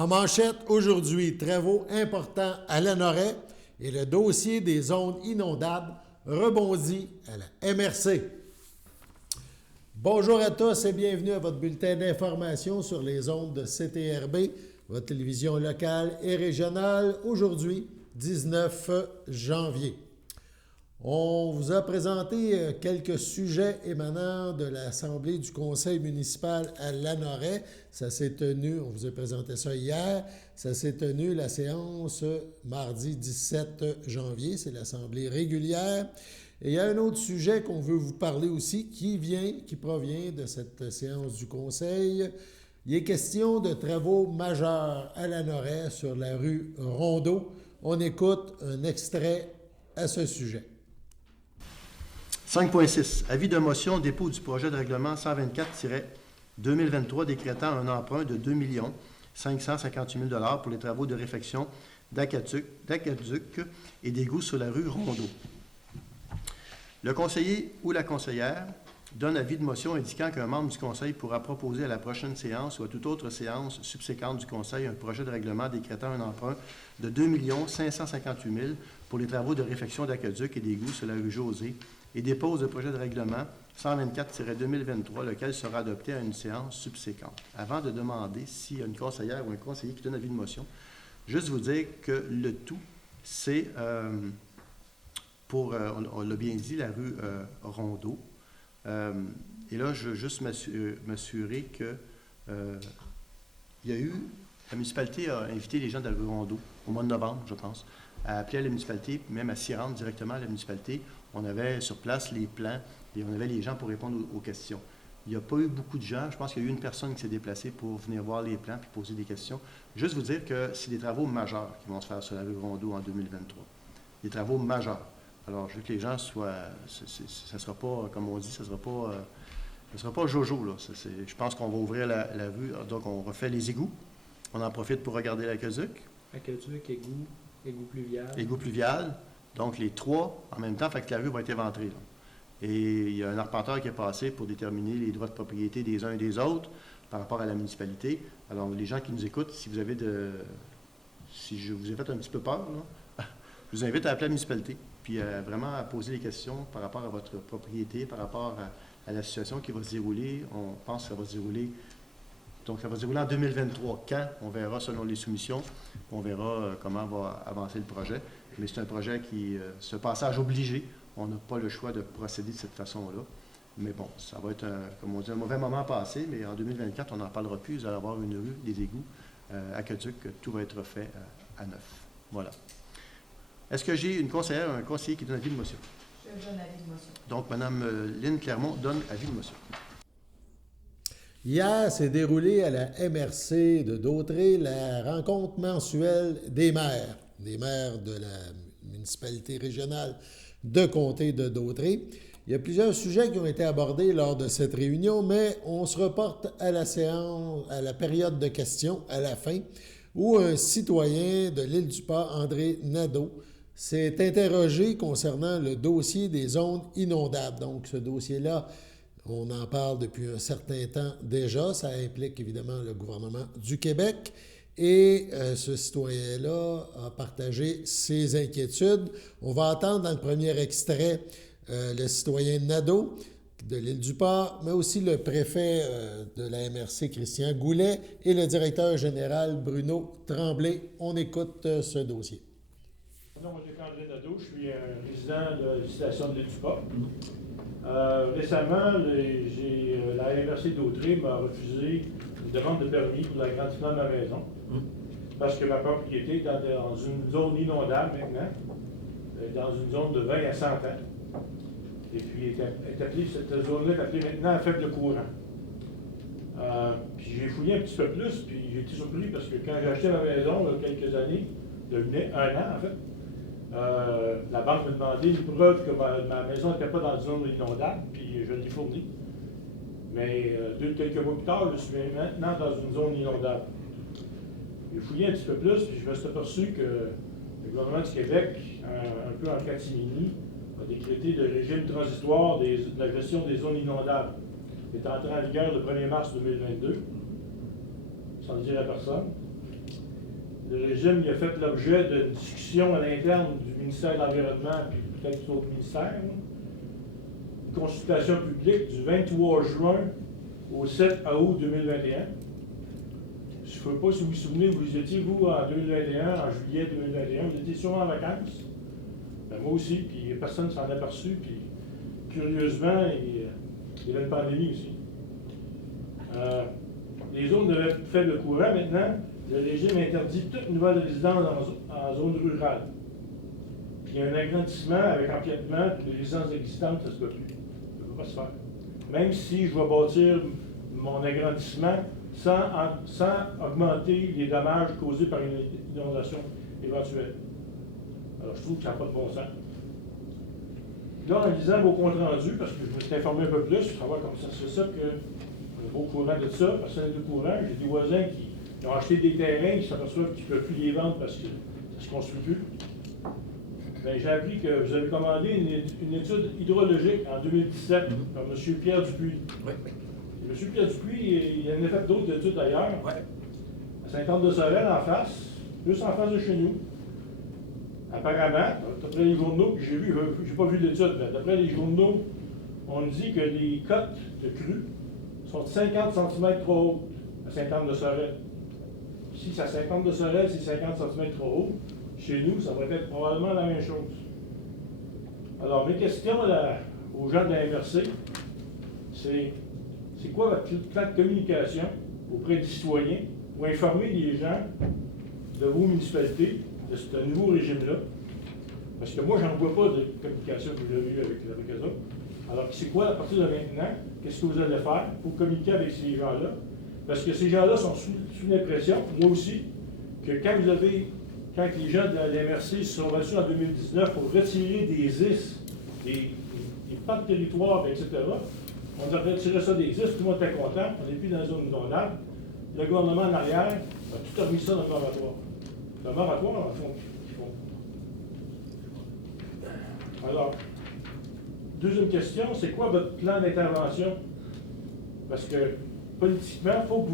En manchette, aujourd'hui, travaux importants à Lanoret et le dossier des zones inondables rebondit à la MRC. Bonjour à tous et bienvenue à votre bulletin d'information sur les ondes de CTRB, votre télévision locale et régionale, aujourd'hui, 19 janvier. On vous a présenté quelques sujets émanant de l'Assemblée du Conseil municipal à Lanoret. Ça s'est tenu, on vous a présenté ça hier, ça s'est tenu la séance mardi 17 janvier, c'est l'Assemblée régulière. Et il y a un autre sujet qu'on veut vous parler aussi qui provient de cette séance du Conseil. Il est question de travaux majeurs à Lanoret sur la rue Rondeau. On écoute un extrait à ce sujet. 5.6. Avis de motion, dépôt du projet de règlement 124-2023 décrétant un emprunt de 2 558 000 $ pour les travaux de réfection d'aqueduc et d'égouts sur la rue Rondeau. Le conseiller ou la conseillère donne avis de motion indiquant qu'un membre du conseil pourra proposer à la prochaine séance ou à toute autre séance subséquente du conseil un projet de règlement décrétant un emprunt de 2 558 000 $ pour les travaux de réfection d'aqueduc et d'égouts sur la rue José et dépose le projet de règlement 124-2023, lequel sera adopté à une séance subséquente. Avant de demander s'il y a une conseillère ou un conseiller qui donne avis de motion, juste vous dire que le tout, c'est on l'a bien dit, la rue Rondeau. Et là, je veux juste m'assurer que il y a eu, la municipalité a invité les gens de la rue Rondeau au mois de novembre, je pense, à appeler à la municipalité, même à s'y rendre directement à la municipalité. On avait sur place les plans et on avait les gens pour répondre aux questions. Il n'y a pas eu beaucoup de gens. Je pense qu'il y a eu une personne qui s'est déplacée pour venir voir les plans et poser des questions. Juste vous dire que c'est des travaux majeurs qui vont se faire sur la rue Rondeau en 2023. Des travaux majeurs. Alors, je veux que les gens soient... ça ne sera pas, comme on dit, ça ne sera pas jojo, là. Je pense qu'on va ouvrir la rue. Donc, on refait les égouts. On en profite pour regarder l'aqueduc. Aqueduc, égout pluvial. Égout pluvial. Donc, les trois en même temps, fait que la rue va être éventrée, là. Et il y a un arpenteur qui est passé pour déterminer les droits de propriété des uns et des autres par rapport à la municipalité. Alors, les gens qui nous écoutent, si je vous ai fait un petit peu peur, là, je vous invite à appeler la municipalité, puis vraiment à poser des questions par rapport à votre propriété, par rapport à la situation qui va se dérouler. On pense que ça va se dérouler. Donc, ça va se dérouler en 2023. Quand? On verra selon les soumissions. On verra comment va avancer le projet. Mais c'est un projet qui, ce passage obligé, on n'a pas le choix de procéder de cette façon-là. Mais bon, ça va être, comme on dit, un mauvais moment passé, mais en 2024, on n'en parlera plus. Vous allez avoir une rue, des égouts, aqueduc, tout va être fait à neuf. Voilà. Est-ce que j'ai une conseillère ou un conseiller qui donne avis de motion? Je donne avis de motion. Donc, Mme Lynne Clermont donne avis de motion. Hier s'est déroulée à la MRC de Dautrey la rencontre mensuelle des maires de la municipalité régionale de comté de Dautrey. Il y a plusieurs sujets qui ont été abordés lors de cette réunion, mais on se reporte à la séance, à la période de questions, à la fin, où un citoyen de l'île du Pas, André Nadeau, s'est interrogé concernant le dossier des zones inondables. Donc, ce dossier-là, on en parle depuis un certain temps déjà. Ça implique évidemment le gouvernement du Québec. Et ce citoyen-là a partagé ses inquiétudes. On va entendre dans le premier extrait le citoyen Nadeau de l'île du Pas, mais aussi le préfet de la MRC, Christian Goulet, et le directeur général Bruno Tremblay. On écoute ce dossier. Moi, je suis André Nadeau, je suis un résident de la station de l'île du Pas. Récemment, la MRC d'Autrey m'a refusé une demande de permis pour l'agrandissement de ma maison, parce que ma propriété est dans une zone inondable maintenant, dans une zone de 20 à 100 ans. Et puis, cette zone-là est appelée maintenant à faible courant. Puis j'ai fouillé un petit peu plus, puis j'ai été surpris parce que quand j'ai acheté ma maison, il y a quelques années, un an en fait, la banque m'a demandé une preuve que ma maison n'était pas dans une zone inondable, puis je l'ai fournie. Mais quelques mois plus tard, je suis maintenant dans une zone inondable. J'ai fouillé un petit peu plus, puis je me suis aperçu que le gouvernement du Québec, un peu en catimini, a décrété le régime transitoire de la gestion des zones inondables. Il est entré en vigueur le 1er mars 2022, sans le dire à personne. le régime il a fait l'objet d'une discussion à l'interne du ministère de l'Environnement puis peut-être d'autres ministères. Là. Consultation publique du 23 juin au 7 août 2021. Je ne sais pas si vous vous souvenez, vous étiez, vous, en 2021, en juillet 2021, vous étiez sûrement en vacances. Ben, moi aussi, puis personne ne s'en est aperçu, puis curieusement, il y avait une pandémie aussi. Les zones de faible courant, maintenant, le régime interdit toute nouvelle résidence en zone rurale. Puis il y a un agrandissement avec empiètement, puis les résidences existantes, ça ne se peut plus. Ça ne peut pas se faire. Même si je vais bâtir mon agrandissement sans augmenter les dommages causés par une inondation éventuelle. Alors, je trouve que ça n'a pas de bon sens. Là, en lisant vos comptes rendus, parce que je me suis informé un peu plus, pour savoir comment ça se fait ça, que on est au courant de ça, personne n'est au courant. J'ai des voisins qui ont acheté des terrains, qui s'aperçoivent qu'ils ne peuvent plus les vendre parce que ça ne se construit plus. Bien, j'ai appris que vous avez commandé une étude hydrologique en 2017 par M. Pierre Dupuis. Oui. Et M. Pierre Dupuis, il en a fait d'autres études ailleurs. Oui. À Sainte-Anne-de-Sorel, en face, juste en face de chez nous. Apparemment, d'après les journaux que j'ai vus, j'ai pas vu l'étude, mais d'après les journaux, on dit que les côtes de crue sont de 50 cm trop hautes à Sainte-Anne-de-Sorel. Si c'est à Sainte-Anne-de-Sorel, c'est 50 cm trop haut. Chez nous, ça va être probablement la même chose. Alors, mes questions aux gens de la MRC, c'est quoi votre plan de communication auprès des citoyens pour informer les gens de vos municipalités de ce nouveau régime-là? Parce que moi, j'en vois pas de communication que vous avez eu avec eux autres. Alors, c'est quoi, à partir de maintenant, qu'est-ce que vous allez faire pour communiquer avec ces gens-là? Parce que ces gens-là sont sous l'impression, moi aussi, que quand les gens de la MRC se sont battus en 2019 pour retirer des IS, des plans de territoire, etc., on a retiré ça des IS, tout le monde était content, on n'est plus dans la zone inondable. Le gouvernement en arrière a tout remis ça dans le moratoire. Le moratoire, en fond, qu'ils font. Alors, deuxième question, c'est quoi votre plan d'intervention? Parce que politiquement, il faut que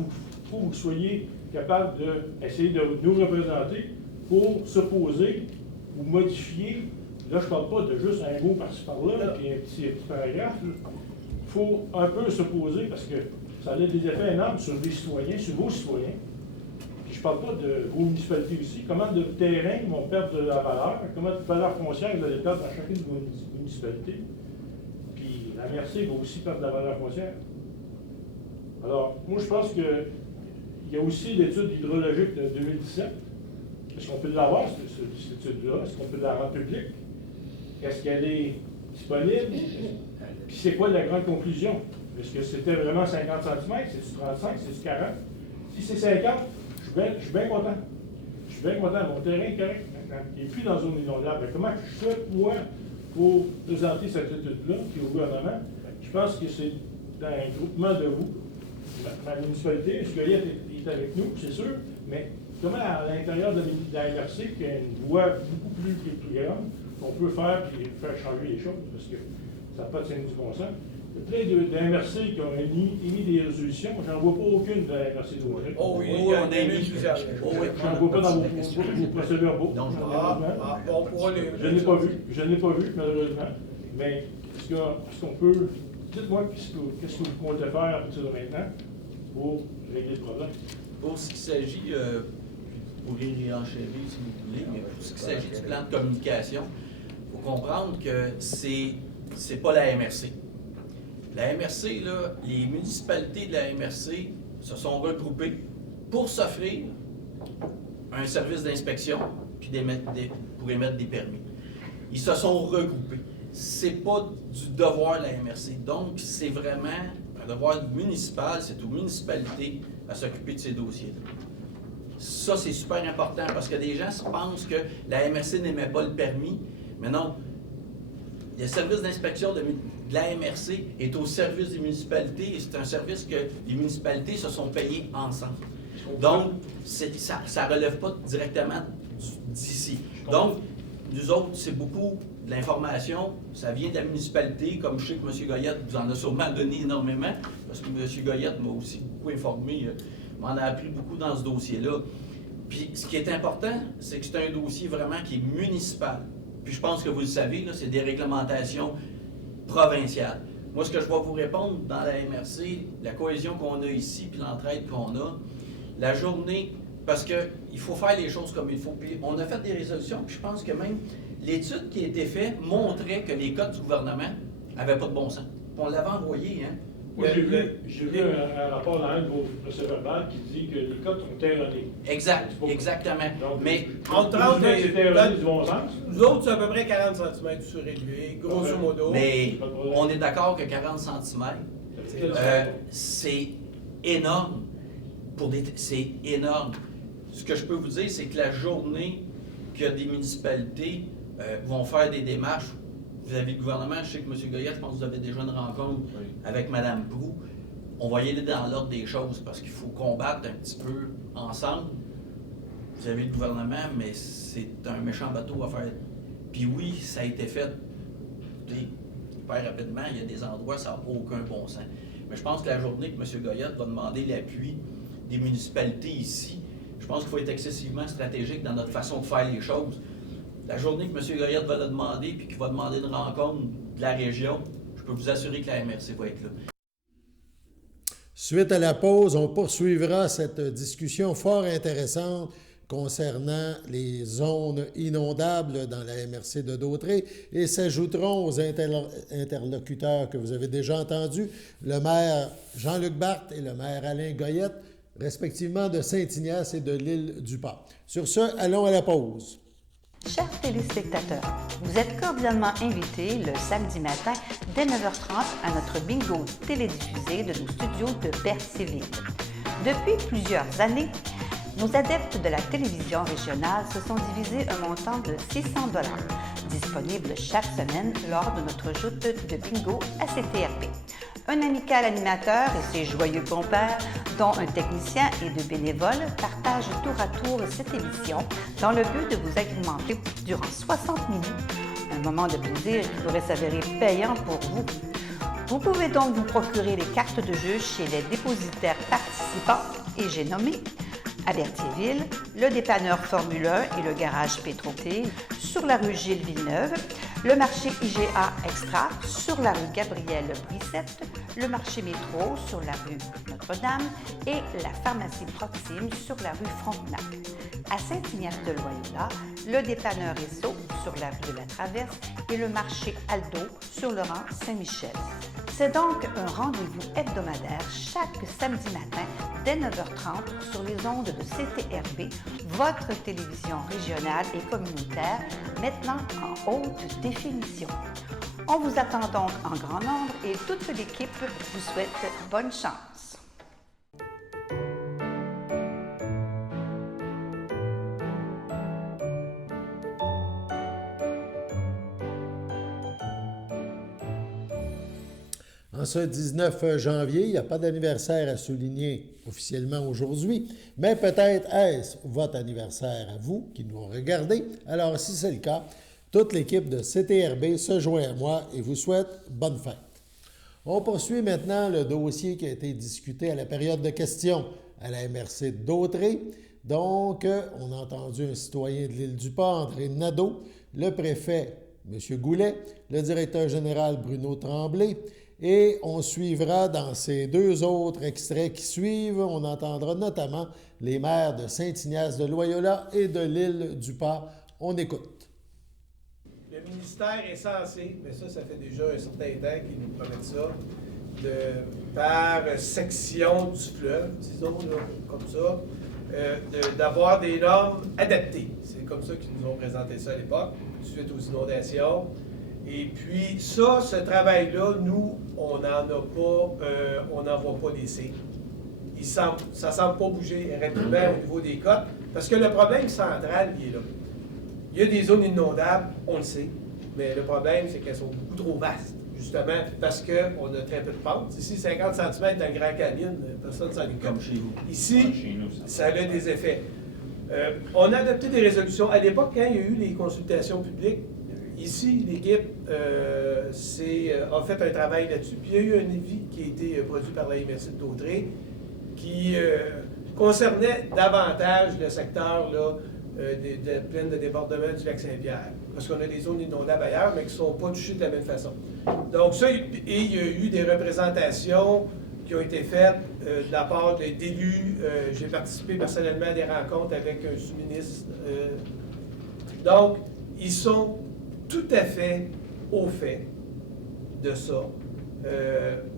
vous soyez capable d'essayer de nous représenter pour s'opposer ou modifier. Là, je ne parle pas de juste un mot par-ci par-là, puis un petit paragraphe. Il faut un peu s'opposer parce que ça a des effets énormes sur les citoyens, sur vos citoyens. Puis je ne parle pas de vos municipalités aussi. Comment de terrains vont perdre de la valeur, comment de valeur foncière vous allez perdre dans chacune de vos municipalités. Puis la MRC va aussi perdre de la valeur foncière. Alors, moi, je pense qu'il y a aussi l'étude hydrologique de 2017. Est-ce qu'on peut l'avoir, cette étude-là? Est-ce qu'on peut la rendre publique? Est-ce qu'elle est disponible? Puis c'est quoi la grande conclusion? Est-ce que c'était vraiment 50 cm? C'est-tu 35? C'est-tu 40? Si c'est 50, je suis bien content. Je suis bien content. Mon terrain est correct maintenant. Il n'est plus dans la zone inondable. Mais comment je fais, moi, pour présenter cette étude-là, puis au gouvernement? Je pense que c'est dans un groupement de vous, ma municipalité, M. Goyette est avec nous, c'est sûr, mais comment à l'intérieur de la MRC, qu'il y a une voie beaucoup plus grande, qu'on peut faire et faire changer les choses, parce que ça n'a pas de du bon sens. Il y a plein de MRC qui ont émis des résolutions. J'en vois pas aucune de la MRC d'Audrey. Oh oui, on a émis plusieurs. Oh oui. J'en vois pas dans vos procès-verbaux. Je n'ai pas vu. Je n'ai pas vu, malheureusement. Mais est-ce qu'on peut. Dites-moi qu'est-ce que vous comptez faire à partir de maintenant pour régler le problème. Pour ce qui s'agit, vous pourrez réenchérir si vous voulez, mais pour ce qui s'agit du plan de communication, il faut comprendre que c'est pas la MRC. La MRC, là, les municipalités de la MRC se sont regroupées pour s'offrir un service d'inspection puis pour émettre des permis. Ils se sont regroupés. C'est pas du devoir de la MRC. Donc, c'est vraiment un devoir municipal, c'est aux municipalités à s'occuper de ces dossiers-là. Ça, c'est super important parce que des gens pensent que la MRC n'émet pas le permis, mais non. Le service d'inspection de la MRC est au service des municipalités et c'est un service que les municipalités se sont payées ensemble. Donc, ça ne relève pas directement d'ici. Donc, nous autres, c'est beaucoup de l'information, ça vient de la municipalité, comme je sais que M. Goyette vous en a sûrement donné énormément, parce que M. Goyette m'a aussi beaucoup informé, m'en a appris beaucoup dans ce dossier-là. Puis ce qui est important, c'est que c'est un dossier vraiment qui est municipal. Puis je pense que vous le savez, là, c'est des réglementations provinciales. Moi, ce que je vais vous répondre dans la MRC, la cohésion qu'on a ici, puis l'entraide qu'on a, la journée, parce qu'il faut faire les choses comme il faut. Puis on a fait des résolutions, puis je pense que même l'étude qui a été faite montrait que les codes du gouvernement n'avaient pas de bon sens. Puis on l'avait envoyé, hein? Moi, j'ai vu un rapport dans un de vos procès-verbal qui dit que les codes sont erronés. Exact, exactement. Donc, Mais Entre 30 et c'était erroné du bon sens. nous autres, c'est à peu près 40 cm surélevé, grosso modo. Mais on est d'accord que 40 cm, c'est énorme. C'est énorme. Ce que je peux vous dire, c'est que la journée que des municipalités vont faire des démarches vis-à-vis du gouvernement, je sais que M. Goyette, je pense que vous avez déjà une rencontre avec Mme Proulx, on va y aller dans l'ordre des choses parce qu'il faut combattre un petit peu ensemble vis-à-vis du gouvernement, mais c'est un méchant bateau à faire. Puis oui, ça a été fait hyper rapidement, il y a des endroits, ça n'a aucun bon sens. Mais je pense que la journée que M. Goyette va demander l'appui des municipalités ici, je pense qu'il faut être excessivement stratégique dans notre façon de faire les choses. La journée que M. Goyette va le demander, puis qu'il va demander une rencontre de la région, je peux vous assurer que la MRC va être là. Suite à la pause, on poursuivra cette discussion fort intéressante concernant les zones inondables dans la MRC de Dautrey et s'ajouteront aux interlocuteurs que vous avez déjà entendus, le maire Jean-Luc Barthe et le maire Alain Goyette, respectivement de Saint-Ignace et de l'Île-du-Pas. Sur ce, allons à la pause. Chers téléspectateurs, vous êtes cordialement invités le samedi matin dès 9h30 à notre bingo télédiffusé de nos studios de Berthierville. Depuis plusieurs années, nos adeptes de la télévision régionale se sont divisés un montant de 600 $, disponible chaque semaine lors de notre joute de bingo à CTRP. Un amical animateur et ses joyeux compères, dont un technicien et deux bénévoles, partagent tour à tour cette émission dans le but de vous agrémenter durant 60 minutes. Un moment de plaisir qui pourrait s'avérer payant pour vous. Vous pouvez donc vous procurer les cartes de jeu chez les dépositaires participants et j'ai nommé à Berthierville, le dépanneur Formule 1 et le garage Pétroté sur la rue Gilles Villeneuve, le marché IGA Extra sur la rue Gabrielle Brissette, le marché Métro sur la rue Notre-Dame et la pharmacie Proxime sur la rue Frontenac. À Saint-Ignace-de-Loyola, le dépanneur Esso sur la rue de la Traverse et le marché Aldo sur le rang Saint-Michel. C'est donc un rendez-vous hebdomadaire chaque samedi matin dès 9h30 sur les ondes de CTRB, votre télévision régionale et communautaire, maintenant en haute définition. On vous attend donc en grand nombre et toute l'équipe vous souhaite bonne chance. En ce 19 janvier, il n'y a pas d'anniversaire à souligner officiellement aujourd'hui, mais peut-être est-ce votre anniversaire à vous qui nous regardez. Alors, si c'est le cas, toute l'équipe de CTRB se joint à moi et vous souhaite bonne fête. On poursuit maintenant le dossier qui a été discuté à la période de questions à la MRC de Dautrey. Donc, on a entendu un citoyen de l'Île-du-Pas, André Nadeau, le préfet, M. Goulet, le directeur général Bruno Tremblay, et on suivra dans ces deux autres extraits qui suivent, on entendra notamment les maires de Saint-Ignace-de-Loyola et de l'Île-du-Pas. On écoute. Le ministère est censé, mais ça fait déjà un certain temps qu'ils nous promettent ça, par section du fleuve, disons, là, comme ça, d'avoir des normes adaptées. C'est comme ça qu'ils nous ont présenté ça à l'époque, suite aux inondations. Et puis ça, ce travail-là, nous, on n'en a pas, on n'en voit pas laisser. Ça ne semble pas bouger rapidement au niveau des cotes, parce que le problème central, il est là. Il y a des zones inondables, on le sait, mais le problème, c'est qu'elles sont beaucoup trop vastes, justement, parce qu'on a très peu de pente. Ici, 50 cm dans le Grand Canyon, personne ne s'en est Comme chez vous. Ici, ça a des effets. On a adopté des résolutions. À l'époque, quand il y a eu les consultations publiques, ici, l'équipe a fait un travail là-dessus. Puis il y a eu un avis qui a été produit par la MRC de Dautrey qui concernait davantage le secteur là, de plaine de débordement du lac Saint-Pierre. Parce qu'on a des zones inondables ailleurs, mais qui ne sont pas touchées de la même façon. Donc ça, et il y a eu des représentations qui ont été faites de la part d'élus. J'ai participé personnellement à des rencontres avec un sous-ministre. Donc, ils sont tout à fait au fait de ça.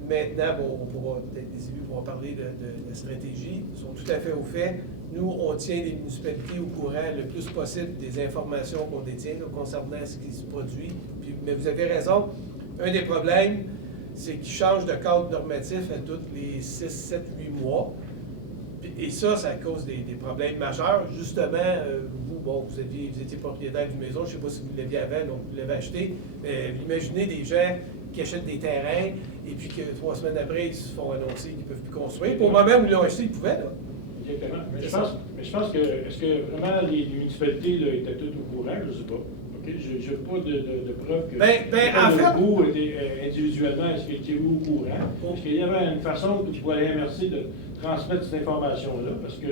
Maintenant, bon, on pourra, peut-être les élus pourront parler de stratégie. Ils sont tout à fait au fait. Nous, on tient les municipalités au courant le plus possible des informations qu'on détient là, concernant ce qui se produit. Puis, mais vous avez raison, un des problèmes, c'est qu'ils changent de cadre normatif à tous les 6, 7, 8 mois. Et ça cause des problèmes majeurs. Justement, vous, bon, vous étiez propriétaire d'une maison, je ne sais pas si vous l'aviez avant, donc vous l'avez acheté, mais imaginez des gens qui achètent des terrains et puis que 3 semaines après, ils se font annoncer qu'ils ne peuvent plus construire. Pour le moment où ils l'ont acheté, ils pouvaient, là. Exactement. Mais je pense que, est-ce que vraiment les municipalités là, étaient toutes au courant? Je ne sais pas. Okay? Je n'ai pas de preuve que en fait, le goût était individuellement, est-ce qu'il était au courant? Est-ce qu'il y avait une façon pour la MRC de transmettre cette information-là? Parce que,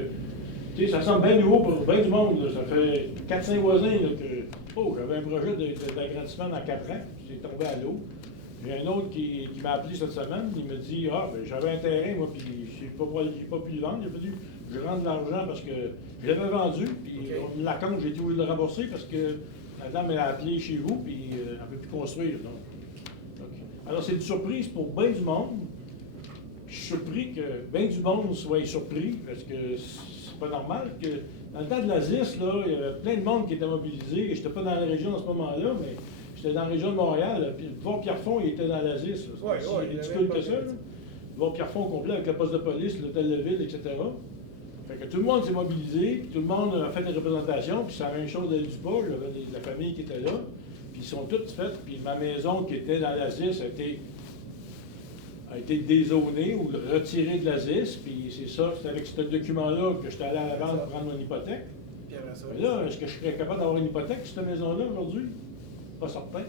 tu sais, ça semble bien nouveau pour bien du monde. Là. Ça fait 4-5 voisins là, que, j'avais un projet d'agrandissement dans 4 ans, c'est tombé à l'eau. J'ai un autre qui m'a appelé cette semaine, il me dit j'avais un terrain, moi, puis j'ai pas pu le vendre. Il a fallu que je rende l'argent parce que je l'avais vendu, puis la compte, j'ai été obligé de le rembourser parce que la dame m'a appelé chez vous, puis elle ne peut plus construire. Donc, alors, c'est une surprise pour bien du monde. Je suis surpris que bien du monde soit surpris, parce que c'est pas normal que. Dans le temps de la ZIS, là, il y avait plein de monde qui était mobilisé, et je n'étais pas dans la région à ce moment-là, mais. J'étais dans la région de Montréal, là, puis le port Pierrefonds, il était dans l'Asis. C'est ridicule que ça. Le port Pierrefonds complet avec le poste de police, l'hôtel de ville, etc. Fait que tout le monde s'est mobilisé, puis tout le monde a fait des représentations, puis c'est la même chose d'Elle du Bas, j'avais la famille qui était là, puis ils sont toutes faites, puis ma maison qui était dans l'Asis a été dézonée ou retirée de l'Asis, puis c'est ça, c'est avec ce document-là que j'étais allé à la banque prendre mon hypothèque. Mais là, est-ce que je serais capable d'avoir une hypothèque sur cette maison-là aujourd'hui? Pas certain.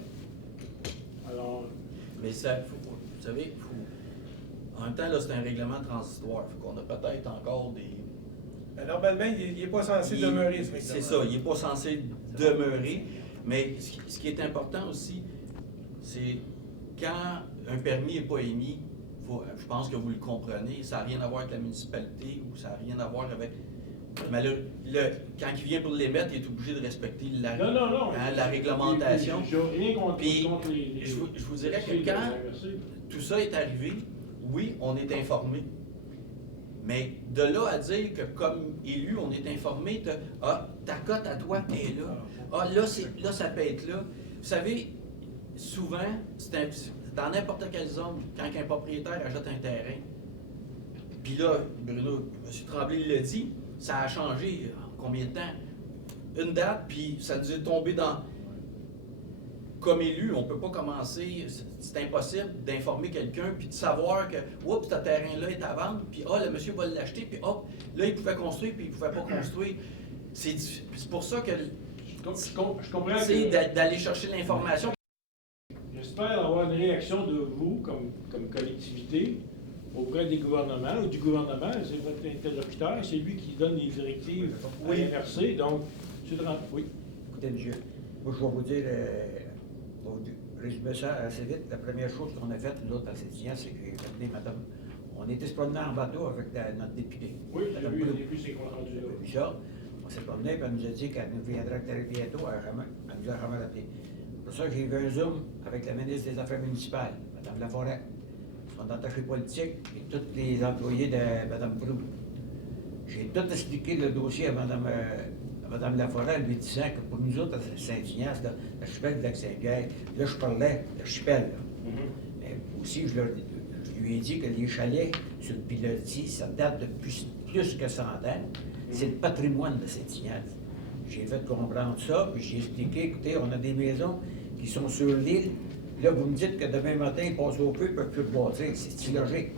Alors. Mais ça, vous savez, en même temps, là, c'est un règlement transitoire. Fait qu'on a peut-être encore des. Normalement, il n'est pas censé demeurer, ce règlement. C'est ça, il n'est pas censé demeurer. Mais ce qui est important aussi, c'est quand un permis n'est pas émis, je pense que vous le comprenez, ça n'a rien à voir avec la municipalité ou ça n'a rien à voir avec. Mais quand il vient pour l'émettre, il est obligé de respecter la réglementation. Je n'ai rien contre les... Je vous dirais que quand tout ça est arrivé, oui, on est informé. Mais de là à dire que comme élu, on est informé, ta cote à toi est là. Là, ça peut être là. Vous savez, souvent, dans n'importe quelle zone, quand un propriétaire achète un terrain, puis là, Bruno, M. Tremblay l'a dit, ça a changé en combien de temps? Une date, puis ça nous est tombé dans... Comme élu, on ne peut pas commencer, c'est impossible d'informer quelqu'un, puis de savoir que, oups, ce terrain-là est à vendre, puis le monsieur va l'acheter, puis hop, là, il pouvait construire, puis il ne pouvait pas construire. C'est pour ça que... Je comprends c'est d'aller chercher l'information. J'espère avoir une réaction de vous, comme collectivité, auprès des gouvernements ou du gouvernement, c'est votre interlocuteur, c'est lui qui donne les directives à l'MRC. Donc, M. Tremblay, oui. Écoutez, monsieur, moi, je vais vous dire, pour résumer ça assez vite, la première chose qu'on a faite, l'autre à Saint-Ignan, c'est que j'ai amené madame. On était se promener en bateau avec notre député. Oui, j'ai vu ces comptes rendus-là. On s'est promené, puis elle nous a dit qu'elle nous viendrait très bientôt, elle nous a jamais rappelé. Pour ça, j'ai eu un Zoom avec la ministre des Affaires municipales, Mme Laforêt, son attaché politique et tous les employés de Mme Proulx. J'ai tout expliqué le dossier à Mme Laforêt, en lui disant que pour nous autres, à Saint-Ignan, c'est l'archipel de Lac-Saint-Pierre. Là, je parlais de l'archipel. Mais aussi, je lui ai dit que les chalets sur le pilotis, ça date de plus que 100 ans. C'est le patrimoine de Saint-Ignan. J'ai fait comprendre ça, puis j'ai expliqué, écoutez, on a des maisons qui sont sur l'île. Là, vous me dites que demain matin, ils passent au feu, ils ne peuvent plus le bâtir. C'est illogique.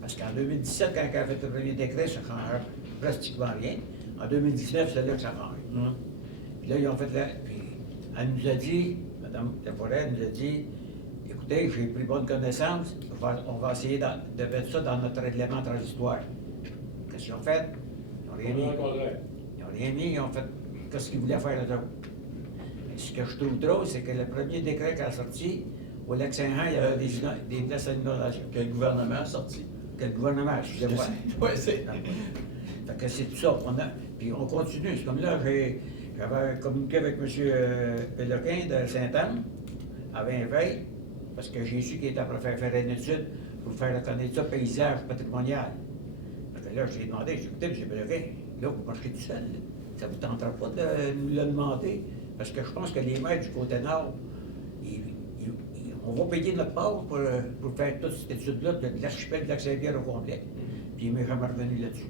Parce qu'en 2017, quand elle a fait le premier décret, ça ne change pratiquement rien. En 2019, c'est là que ça change. Puis là, ils ont fait la... Puis elle nous a dit, Mme Laforêt nous a dit, écoutez, j'ai pris bonne connaissance, on va essayer de mettre ça dans notre règlement transitoire. Qu'est-ce qu'ils ont fait? Ils n'ont rien mis. Ils n'ont rien mis, ils ont fait ce qu'ils voulaient faire eux autres. Ce que je trouve drôle, c'est que le premier décret qui a sorti, au Lac-Saint-Jean, il y avait des places à inondation. Que le gouvernement a sorti. Que le gouvernement, excusez-moi. Oui, c'est. Fait que c'est tout ça. Puis on continue. C'est comme là, j'avais communiqué avec M. Péloquin de Sainte-Anne, à 20 veilles, parce que j'ai su qu'il était pour faire une étude pour faire reconnaître ça paysage patrimonial. Fait que là, je lui ai demandé, j'ai dit, écoutez, M. Péloquin, là, vous marcherez tout seul. Ça ne vous tentera pas de nous le demander, parce que je pense que les maires du côté nord, on va payer notre part pour faire toute cette étude-là de l'archipel de Lac-Saint-Pierre au complet. Puis il m'est jamais revenu là-dessus.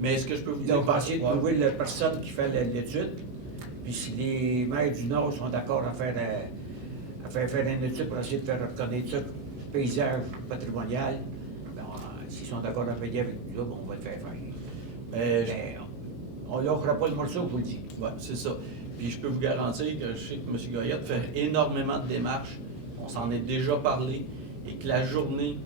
Mais est-ce que je peux vous Ils dire... ont essayé de trouver la personne qui fait l'étude. Puis si les maires du Nord sont d'accord à faire une étude pour essayer de faire reconnaître ça, paysage patrimonial, ben, s'ils sont d'accord à payer avec nous, là, ben, on va le faire faire. Mais on ne leur fera pas le morceau, je vous le dis. Oui, c'est ça. Puis je peux vous garantir que je sais que M. Goyette fait énormément de démarches. On s'en est déjà parlé. Et que la journée...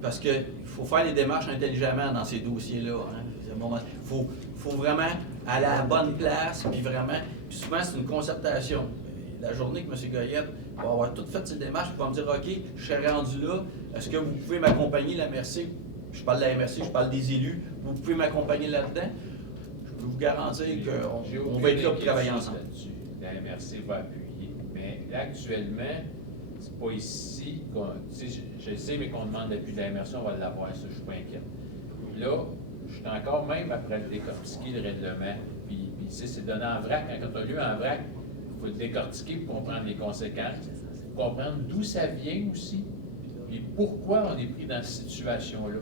Parce qu'il faut faire les démarches intelligemment dans ces dossiers-là. Hein. Il faut vraiment aller à la bonne place, puis vraiment... Puis souvent, c'est une concertation. La journée que M. Goyette va avoir tout fait ses démarches, il va me dire, OK, je suis rendu là, est-ce que vous pouvez m'accompagner, la MRC? Je parle de la MRC, je parle des élus. Vous pouvez m'accompagner là-dedans? Je peux vous garantir qu'on va être là pour travailler ensemble. La MRC va appuyer. Mais là, actuellement, c'est pas ici qu'on. Je sais, mais qu'on demande l'appui de la MRC, on va l'avoir, ça, je suis pas inquiète. Là, je suis encore, même après le décortiquer le règlement, puis c'est donné en vrac. Quand on a lieu en vrac, il faut le décortiquer pour comprendre les conséquences, pour comprendre d'où ça vient aussi, et pourquoi on est pris dans cette situation-là.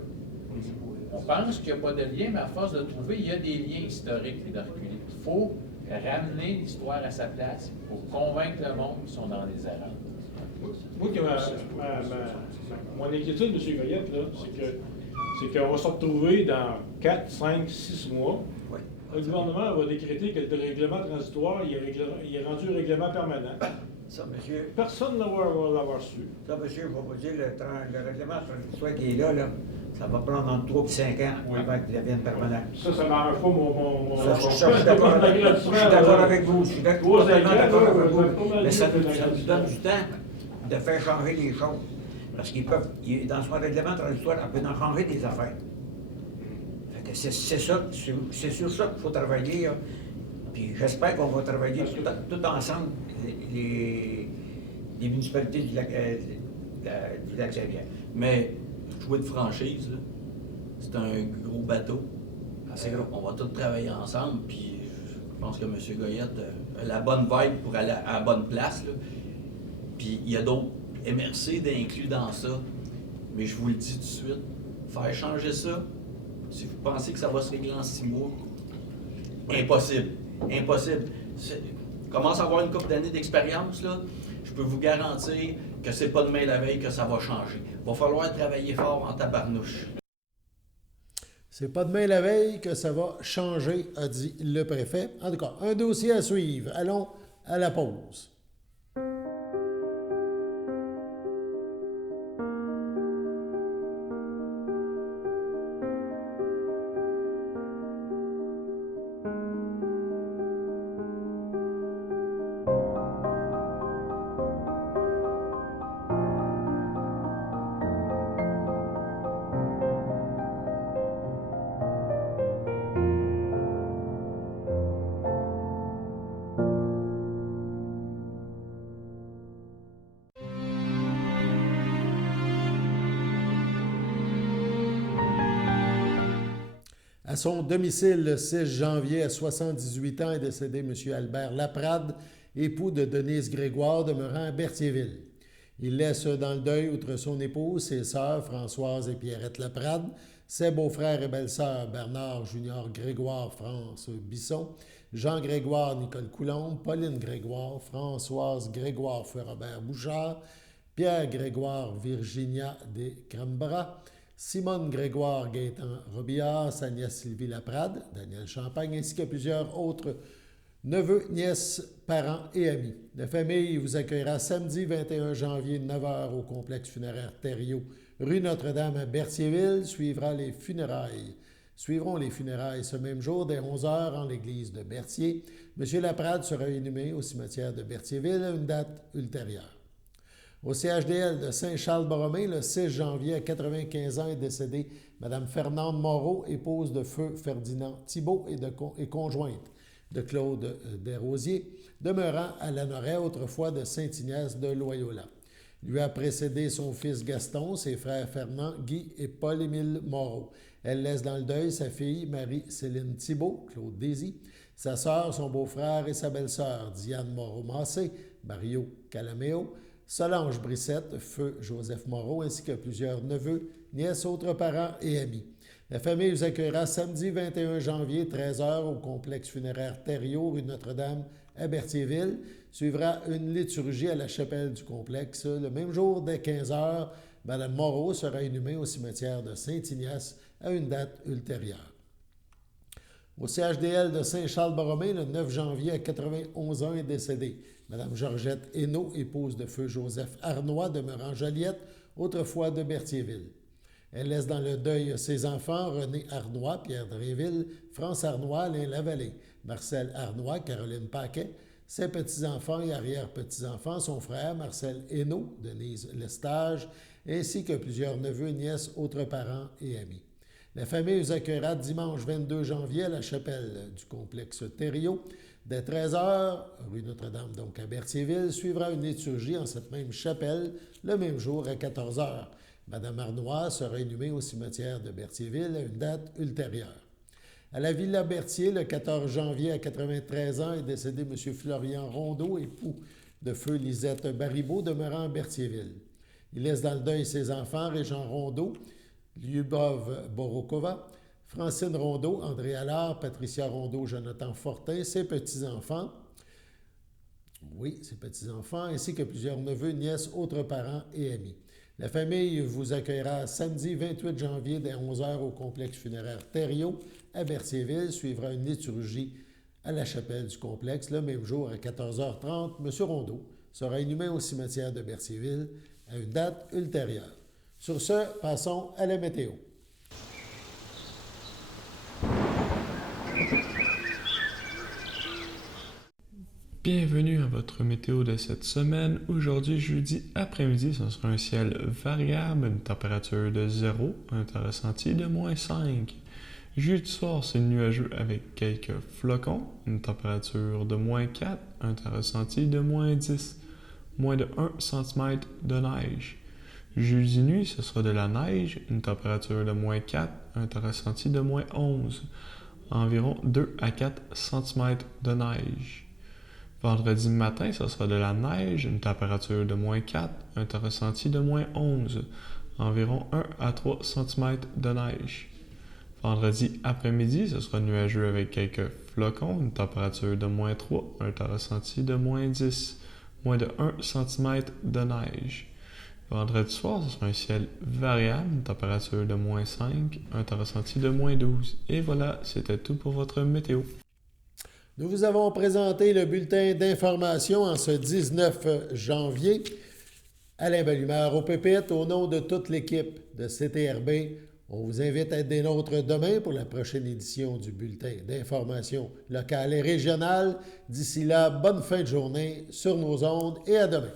On pense qu'il n'y a pas de lien, mais à force de trouver, il y a des liens historiques et de reculer. Il faut ramener l'histoire à sa place pour convaincre le monde qu'ils sont dans les erreurs. Moi, mon inquiétude, M. Goyette, c'est qu'on va se retrouver dans 4, 5, 6 mois. Oui. Le gouvernement va décréter que le règlement transitoire il est rendu règlement permanent. Ça, monsieur. Personne ne va l'avoir su. Ça, monsieur, je vais vous dire, le règlement transitoire qui est là, ça va prendre entre 3 et 5 ans avant qu'il devienne permanent. Ça m'arrange pas mon Je suis d'accord avec vous. Je suis totalement d'accord avec vous. Mais ça nous donne du temps de faire changer les choses. Parce qu'ils peuvent, dans son règlement transitoire, on peut en changer des affaires. Fait que c'est sur ça qu'il faut travailler. Là. Puis j'espère qu'on va travailler tout ensemble, les municipalités du Lac-Saint-Pierre. Mais jouer de franchise, là, c'est un gros bateau. Assez gros. On va tous travailler ensemble, puis je pense que M. Goyette a la bonne vibe pour aller à la bonne place. Là. Puis il y a d'autres MRC d'inclus dans ça. Mais je vous le dis tout de suite, faire changer ça, si vous pensez que ça va se régler en 6 mois, impossible. Impossible. Commence à avoir une couple d'années d'expérience, là. Je peux vous garantir que c'est pas demain la veille que ça va changer. Il va falloir travailler fort en tabarnouche. C'est pas demain la veille que ça va changer, a dit le préfet. En tout cas, un dossier à suivre. Allons à la pause. À son domicile, le 6 janvier, à 78 ans, est décédé M. Albert Laprade, époux de Denise Grégoire, demeurant à Berthierville. Il laisse dans le deuil, outre son épouse, ses sœurs Françoise et Pierrette Laprade, ses beaux-frères et belles-sœurs Bernard Junior Grégoire, France Bisson, Jean Grégoire, Nicole Coulombe, Pauline Grégoire, Françoise Grégoire, Feu-Robert Bouchard, Pierre Grégoire, Virginia Descrambras, Simone Grégoire, Gaétan Robillard, Sania Sylvie Laprade, Daniel Champagne, ainsi que plusieurs autres neveux, nièces, parents et amis. La famille vous accueillera samedi 21 janvier 9h au complexe funéraire Thériault, rue Notre-Dame à Berthierville. Suivront les funérailles ce même jour dès 11h en l'église de Berthier. M. Laprade sera inhumé au cimetière de Berthierville à une date ultérieure. Au CHDL de Saint-Charles-Borromée, le 6 janvier, à 95 ans, est décédée Mme Fernande Moreau, épouse de feu Ferdinand Thibault et conjointe de Claude Desrosiers, demeurant à Lanoraie, autrefois de Saint-Ignace de Loyola. Lui a précédé son fils Gaston, ses frères Fernand, Guy et Paul-Émile Moreau. Elle laisse dans le deuil sa fille Marie-Céline Thibault, Claude Désy, sa sœur, son beau-frère et sa belle-sœur, Diane Moreau-Massé, Mario Calaméo, Solange Brissette, feu Joseph Moreau, ainsi que plusieurs neveux, nièces, autres parents et amis. La famille vous accueillera samedi 21 janvier, 13h, au complexe funéraire Thériault, rue Notre-Dame, à Berthierville. Suivra une liturgie à la chapelle du complexe. Le même jour, dès 15h, Mme Moreau sera inhumée au cimetière de Saint-Ignace à une date ultérieure. Au CHDL de Saint-Charles-Borromée, le 9 janvier, à 91 ans, est décédée Mme Georgette Hainaut, épouse de feu Joseph Arnois, demeurant Joliette, autrefois de Berthierville. Elle laisse dans le deuil ses enfants René Arnois, Pierre Dréville, France Arnois, Alain Lavallée, Marcel Arnois, Caroline Paquet, ses petits-enfants et arrière-petits-enfants, son frère Marcel Hainaut, Denise Lestage, ainsi que plusieurs neveux, nièces, autres parents et amis. La famille vous accueillera dimanche 22 janvier à la chapelle du complexe Thériault. Dès 13h, rue Notre-Dame, donc à Berthierville, suivra une liturgie en cette même chapelle le même jour à 14h. Mme Arnois sera inhumée au cimetière de Berthierville à une date ultérieure. À la Villa Berthier, le 14 janvier, à 93 ans, est décédé M. Florian Rondeau, époux de feu Lisette Baribeau, demeurant à Berthierville. Il laisse dans le deuil ses enfants, Régent Rondeau, Lyubov Borokova, Francine Rondeau, André Allard, Patricia Rondeau, Jonathan Fortin, ses petits-enfants, ainsi que plusieurs neveux, nièces, autres parents et amis. La famille vous accueillera samedi 28 janvier dès 11h au complexe funéraire Thériault à Berthierville. Suivra une liturgie à la chapelle du complexe. Le même jour, à 14h30, M. Rondeau sera inhumé au cimetière de Berthierville à une date ultérieure. Sur ce, passons à la météo. Bienvenue à votre météo de cette semaine. Aujourd'hui, jeudi après-midi, ce sera un ciel variable, une température de 0, un temps ressenti de -5. Jeudi soir, c'est nuageux avec quelques flocons, une température de -4, un temps ressenti de -10, moins de 1 cm de neige. Jeudi nuit, ce sera de la neige, une température de -4, un temps ressenti de -11, environ 2 à 4 cm de neige. Vendredi matin, ce sera de la neige, une température de -4, un temps ressenti de -11, environ 1 à 3 cm de neige. Vendredi après-midi, ce sera nuageux avec quelques flocons, une température de -3, un temps ressenti de -10, moins de 1 cm de neige. Vendredi soir, ce sera un ciel variable, une température de -5, un temps ressenti de -12. Et voilà, c'était tout pour votre météo. Nous vous avons présenté le bulletin d'information en ce 19 janvier. Alain Ballumeur au pupitre, au nom de toute l'équipe de CTRB, on vous invite à être des nôtres demain pour la prochaine édition du bulletin d'information locale et régionale. D'ici là, bonne fin de journée sur nos ondes et à demain.